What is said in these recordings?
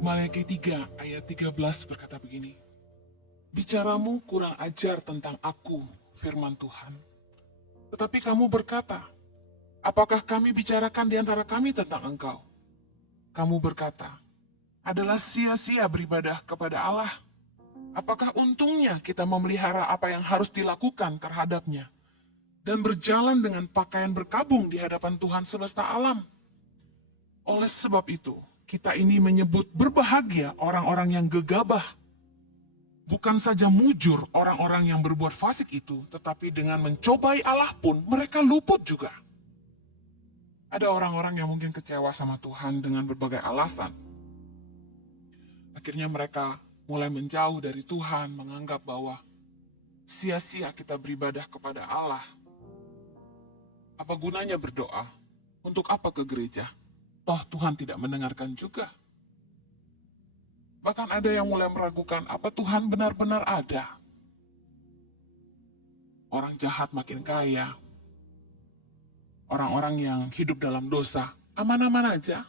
Maleakhi 3 ayat 13 berkata begini, "Bicaramu kurang ajar tentang aku, firman Tuhan. Tetapi kamu berkata, apakah kami bicarakan di antara kami tentang engkau? Kamu berkata, adalah sia-sia beribadah kepada Allah. Apakah untungnya kita memelihara apa yang harus dilakukan terhadapnya dan berjalan dengan pakaian berkabung di hadapan Tuhan semesta alam? Oleh sebab itu, kita ini menyebut berbahagia orang-orang yang gegabah. Bukan saja mujur orang-orang yang berbuat fasik itu, tetapi dengan mencobai Allah pun mereka luput juga." Ada orang-orang yang mungkin kecewa sama Tuhan dengan berbagai alasan. Akhirnya mereka mulai menjauh dari Tuhan, menganggap bahwa sia-sia kita beribadah kepada Allah. Apa gunanya berdoa? Untuk apa ke gereja? Toh Tuhan tidak mendengarkan juga. Bahkan ada yang mulai meragukan apa Tuhan benar-benar ada. Orang jahat makin kaya. Orang-orang yang hidup dalam dosa aman-aman aja.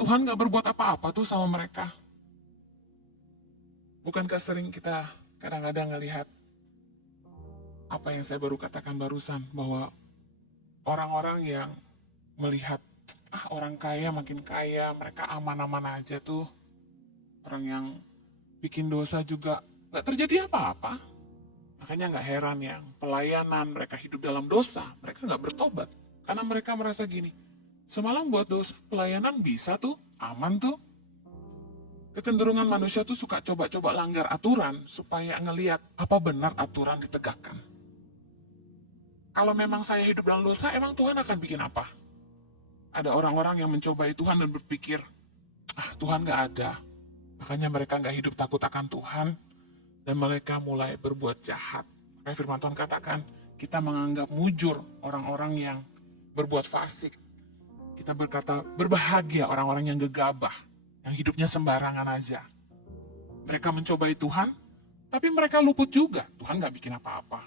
Tuhan gak berbuat apa-apa tuh sama mereka. Bukankah sering kita kadang-kadang ngelihat apa yang saya baru katakan barusan, bahwa orang-orang yang melihat orang kaya makin kaya, mereka aman-aman aja tuh. Orang yang bikin dosa juga gak terjadi apa-apa. Makanya gak heran yang pelayanan mereka hidup dalam dosa, mereka gak bertobat. Karena mereka merasa gini, semalam buat dosa, pelayanan bisa tuh, aman tuh. Kecenderungan manusia tuh suka coba-coba langgar aturan supaya ngeliat apa benar aturan ditegakkan. Kalau memang saya hidup dalam dosa, emang Tuhan akan bikin apa? Ada orang-orang yang mencobai Tuhan dan berpikir, Tuhan gak ada. Makanya mereka gak hidup takut akan Tuhan, dan mereka mulai berbuat jahat. Kayak firman Tuhan katakan, kita menganggap mujur orang-orang yang berbuat fasik. Kita berkata, berbahagia orang-orang yang gegabah, yang hidupnya sembarangan aja. Mereka mencobai Tuhan, tapi mereka luput juga. Tuhan gak bikin apa-apa.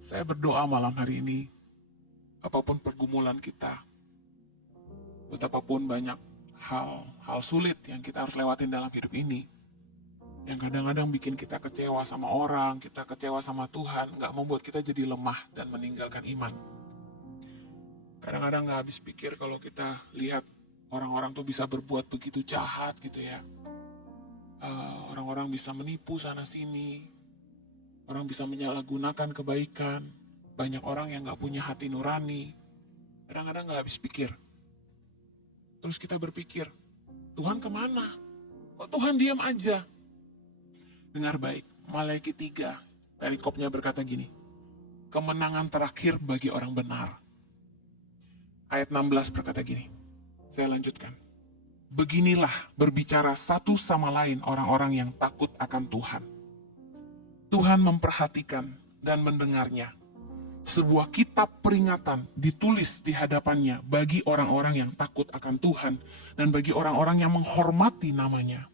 Saya berdoa malam hari ini, apapun pergumulan kita, betapapun banyak hal sulit yang kita harus lewatin dalam hidup ini, yang kadang-kadang bikin kita kecewa sama orang, kita kecewa sama Tuhan, gak membuat kita jadi lemah dan meninggalkan iman. Kadang-kadang gak habis pikir kalau kita lihat orang-orang tuh bisa berbuat begitu jahat gitu ya. Orang-orang bisa menipu sana-sini, orang bisa menyalahgunakan kebaikan, banyak orang yang gak punya hati nurani. Kadang-kadang gak habis pikir. Terus kita berpikir, Tuhan kemana? Kok Tuhan diam aja? Dengar baik, Maleakhi 3, perikopnya berkata gini, kemenangan terakhir bagi orang benar. Ayat 16 berkata gini, saya lanjutkan. Beginilah berbicara satu sama lain orang-orang yang takut akan Tuhan. Tuhan memperhatikan dan mendengarnya. Sebuah kitab peringatan ditulis di hadapannya bagi orang-orang yang takut akan Tuhan dan bagi orang-orang yang menghormati namanya.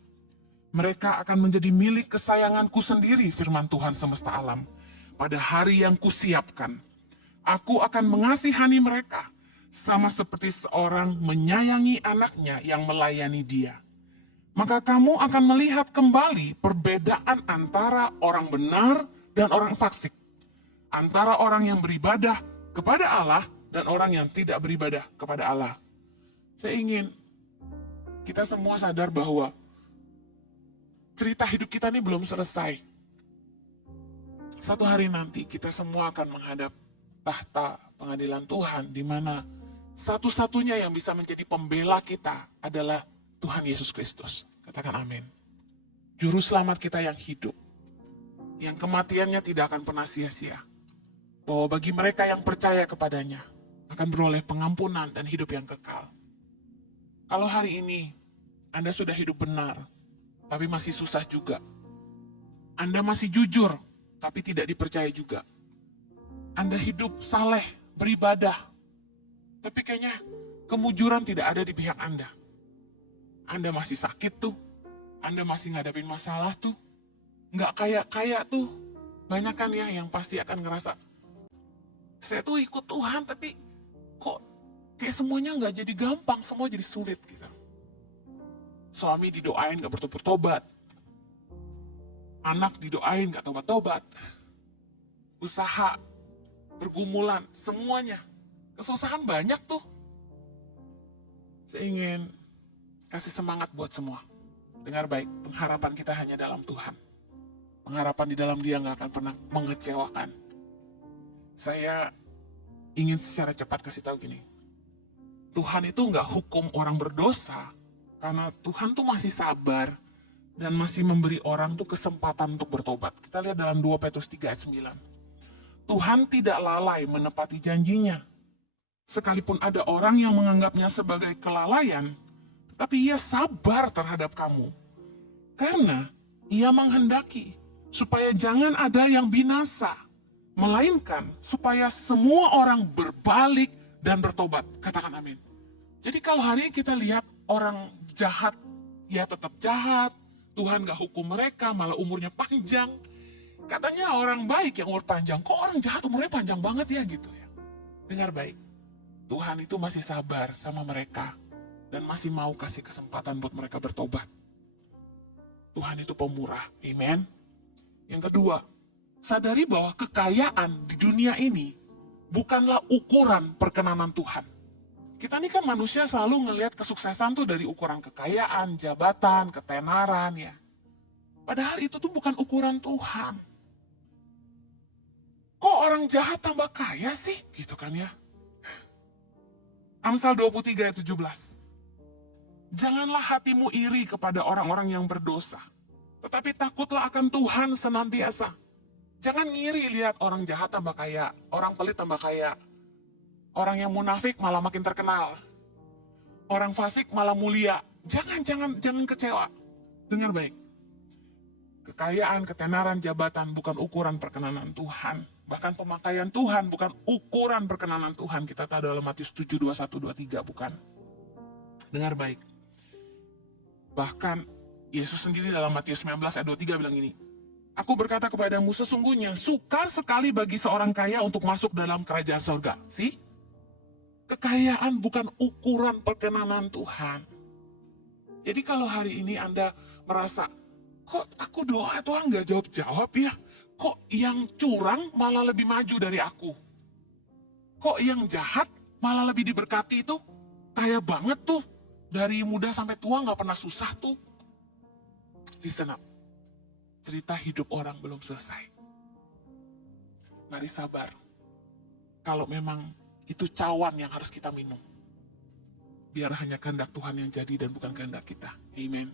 Mereka akan menjadi milik kesayanganku sendiri, firman Tuhan semesta alam. Pada hari yang kusiapkan, aku akan mengasihani mereka, sama seperti seorang menyayangi anaknya yang melayani dia. Maka kamu akan melihat kembali perbedaan antara orang benar dan orang fasik, antara orang yang beribadah kepada Allah dan orang yang tidak beribadah kepada Allah. Saya ingin kita semua sadar bahwa cerita hidup kita ini belum selesai. Satu hari nanti kita semua akan menghadap tahta pengadilan Tuhan, di mana satu-satunya yang bisa menjadi pembela kita adalah Tuhan Yesus Kristus. Katakan amin. Juru selamat kita yang hidup, yang kematiannya tidak akan pernah sia-sia. Bahwa bagi mereka yang percaya kepadanya akan beroleh pengampunan dan hidup yang kekal. Kalau hari ini Anda sudah hidup benar, tapi masih susah juga. Anda masih jujur, tapi tidak dipercaya juga. Anda hidup saleh, beribadah, tapi kayaknya kemujuran tidak ada di pihak Anda. Anda masih sakit tuh, Anda masih ngadapin masalah tuh, nggak kaya tuh. Banyak kan ya yang pasti akan ngerasa, saya tuh ikut Tuhan, tapi kok kayak semuanya nggak jadi gampang, semua jadi sulit gitu. Suami didoain gak bertobat-tobat. Anak didoain gak tobat-tobat. Usaha, pergumulan, semuanya. Kesusahan banyak tuh. Saya ingin kasih semangat buat semua. Dengar baik, pengharapan kita hanya dalam Tuhan. Pengharapan di dalam Dia gak akan pernah mengecewakan. Saya ingin secara cepat kasih tahu gini. Tuhan itu gak hukum orang berdosa, karena Tuhan tuh masih sabar dan masih memberi orang tuh kesempatan untuk bertobat. Kita lihat dalam 2 Petrus 3 ayat 9. Tuhan tidak lalai menepati janjinya. Sekalipun ada orang yang menganggapnya sebagai kelalaian, tapi ia sabar terhadap kamu. Karena ia menghendaki supaya jangan ada yang binasa, melainkan supaya semua orang berbalik dan bertobat. Katakan amin. Jadi kalau hari ini kita lihat orang jahat, ya tetap jahat, Tuhan gak hukum mereka, malah umurnya panjang. Katanya orang baik yang umur panjang, kok orang jahat umurnya panjang banget ya gitu ya. Dengar baik, Tuhan itu masih sabar sama mereka, dan masih mau kasih kesempatan buat mereka bertobat. Tuhan itu pemurah, amen. Yang kedua, sadari bahwa kekayaan di dunia ini bukanlah ukuran perkenanan Tuhan. Kita ini kan manusia selalu ngelihat kesuksesan tuh dari ukuran kekayaan, jabatan, ketenaran ya. Padahal itu tuh bukan ukuran Tuhan. Kok orang jahat tambah kaya sih? Gitu kan ya. Amsal 23 ayat 17. Janganlah hatimu iri kepada orang-orang yang berdosa, tetapi takutlah akan Tuhan senantiasa. Jangan ngiri lihat orang jahat tambah kaya, orang pelit tambah kaya. Orang yang munafik malah makin terkenal. Orang fasik malah mulia. Jangan kecewa. Dengar baik. Kekayaan, ketenaran, jabatan bukan ukuran perkenanan Tuhan. Bahkan pemakaian Tuhan bukan ukuran perkenanan Tuhan. Kita tahu dalam Matius 7, 21, 23, bukan. Dengar baik. Bahkan Yesus sendiri dalam Matius 19 ayat 23 bilang ini. Aku berkata kepadamu, sesungguhnya sukar sekali bagi seorang kaya untuk masuk dalam kerajaan surga. See? Kekayaan bukan ukuran perkenanan Tuhan. Jadi kalau hari ini Anda merasa, kok aku doa Tuhan gak jawab-jawab ya? Kok yang curang malah lebih maju dari aku? Kok yang jahat malah lebih diberkati itu? Kaya banget tuh. Dari muda sampai tua gak pernah susah tuh. Listen up. Cerita hidup orang belum selesai. Mari sabar. Kalau memang itu cawan yang harus kita minum. Biar hanya kehendak Tuhan yang jadi dan bukan kehendak kita. Amen.